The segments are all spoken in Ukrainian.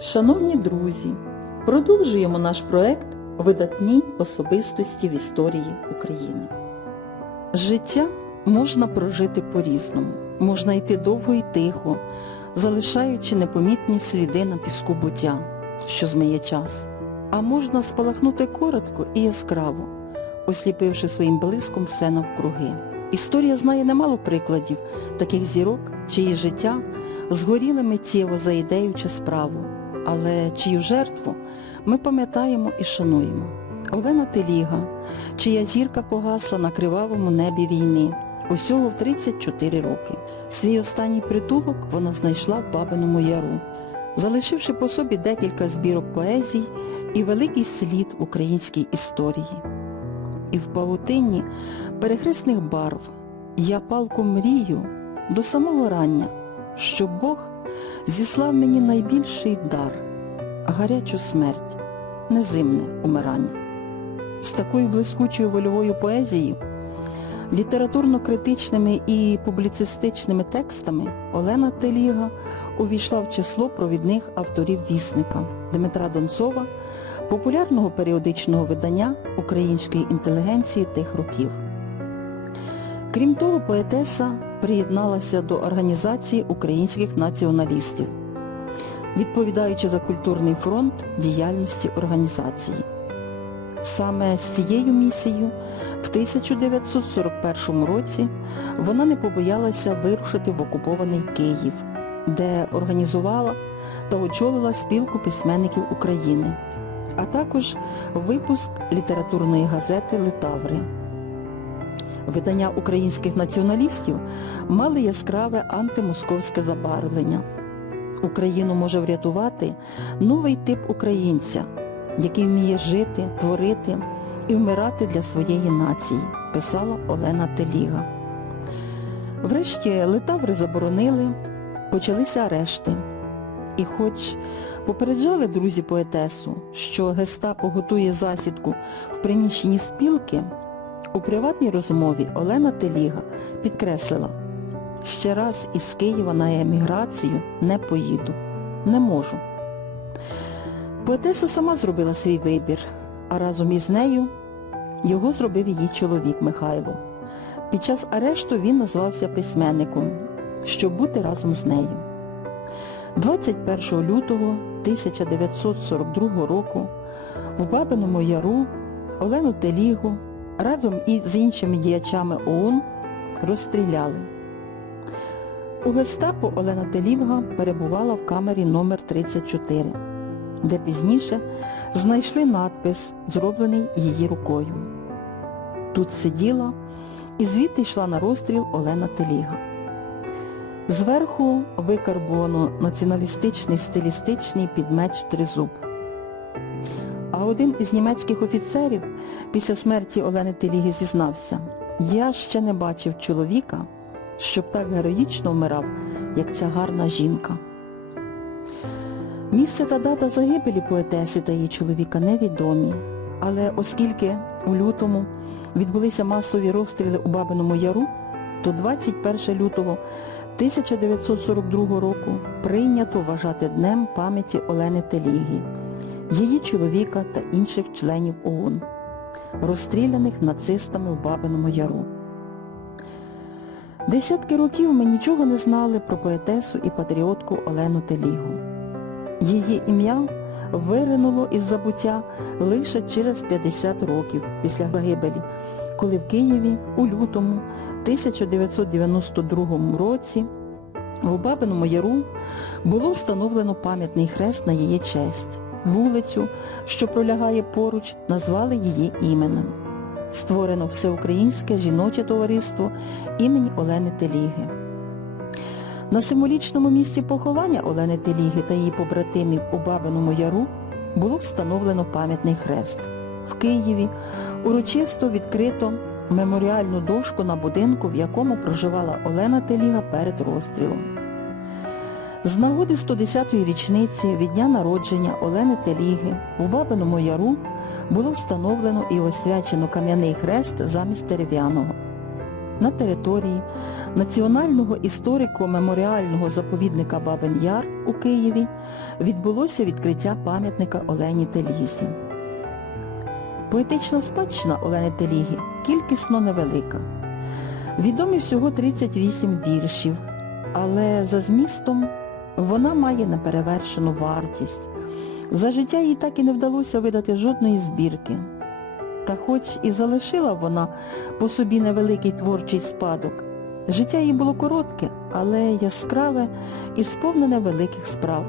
Шановні друзі, продовжуємо наш проект Видатні особистості в історії України. Життя можна прожити по-різному, можна йти довго і тихо, залишаючи непомітні сліди на піску буття, що змиє час. А можна спалахнути коротко і яскраво, осліпивши своїм блиском все навкруги. Історія знає немало прикладів таких зірок, чиї життя згоріли миттєво за ідею чи справу, але чию жертву ми пам'ятаємо і шануємо. Олена Теліга, чия зірка погасла на кривавому небі війни, усього в 34 роки. Свій останній притулок вона знайшла в Бабиному Яру, залишивши по собі декілька збірок поезій і великий слід українській історії. І в павутинні перехресних барв я палку мрію до самого рання, щоб Бог зіслав мені найбільший дар гарячу смерть, незимне умирання. З такою блискучою вольовою поезією, літературно-критичними і публіцистичними текстами Олена Теліга увійшла в число провідних авторів вісника Дмитра Донцова, популярного періодичного видання української інтелігенції тих років. Крім того, поетеса приєдналася до Організації українських націоналістів, відповідаючи за культурний фронт діяльності організації. Саме з цією місією в 1941 році вона не побоялася вирушити в окупований Київ, де організувала та очолила спілку письменників України, а також випуск літературної газети Литаври. Видання українських націоналістів мали яскраве антимосковське забарвлення. Україну може врятувати новий тип українця, який вміє жити, творити і вмирати для своєї нації, писала Олена Теліга. Врешті литаври заборонили, почалися арешти. І хоч попереджали друзі поетесу, що гестапо готує засідку в приміщенні спілки, у приватній розмові Олена Теліга підкреслила, ще раз із Києва на еміграцію не поїду, не можу. Поетеса сама зробила свій вибір, а разом із нею його зробив її чоловік Михайло. Під час арешту він назвався письменником, щоб бути разом з нею. 21 лютого 1942 року в Бабиному Яру Олену Телігу разом із іншими діячами ОУН розстріляли. У гестапо Олена Телівга перебувала в камері номер 34 де пізніше знайшли надпис, зроблений її рукою. Тут сиділа і звідти йшла на розстріл Олена Теліга. Зверху викарбовано націоналістичний стилістичний підмеч тризуб. А один із німецьких офіцерів після смерті Олени Теліги зізнався, я ще не бачив чоловіка, щоб так героїчно вмирав, як ця гарна жінка. Місце та дата загибелі поетеси та її чоловіка невідомі, але оскільки у лютому відбулися масові розстріли у Бабиному Яру, то 21 лютого 1942 року прийнято вважати Днем пам'яті Олени Теліги, її чоловіка та інших членів ОУН, розстріляних нацистами в Бабиному Яру. Десятки років ми нічого не знали про поетесу і патріотку Олену Телігу. Її ім'я виринуло із забуття лише через 50 років після загибелі, коли в Києві у лютому 1992 році у Бабиному Яру було встановлено пам'ятний хрест на її честь. Вулицю, що пролягає поруч, назвали її іменем. Створено Всеукраїнське жіноче товариство імені Олени Теліги. На символічному місці поховання Олени Теліги та її побратимів у Бабиному Яру було встановлено пам'ятний хрест. В Києві урочисто відкрито меморіальну дошку на будинку, в якому проживала Олена Теліга перед розстрілом. З нагоди 110-ї річниці від дня народження Олени Теліги у Бабиному Яру було встановлено і освячено кам'яний хрест замість дерев'яного. на території Національного історико-меморіального заповідника Бабин Яр у Києві відбулося відкриття пам'ятника Олені Телізі. Поетична спадщина Олени Теліги кількісно невелика. Відомі всього 38 віршів, але за змістом вона має неперевершену вартість. За життя їй так і не вдалося видати жодної збірки. Та хоч і залишила вона по собі невеликий творчий спадок, життя їй було коротке, але яскраве і сповнене великих справ,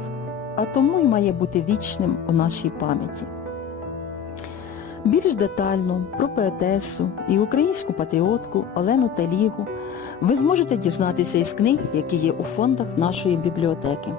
а тому й має бути вічним у нашій пам'яті. Більш детально про поетесу і українську патріотку Олену Телігу ви зможете дізнатися із книг, які є у фондах нашої бібліотеки.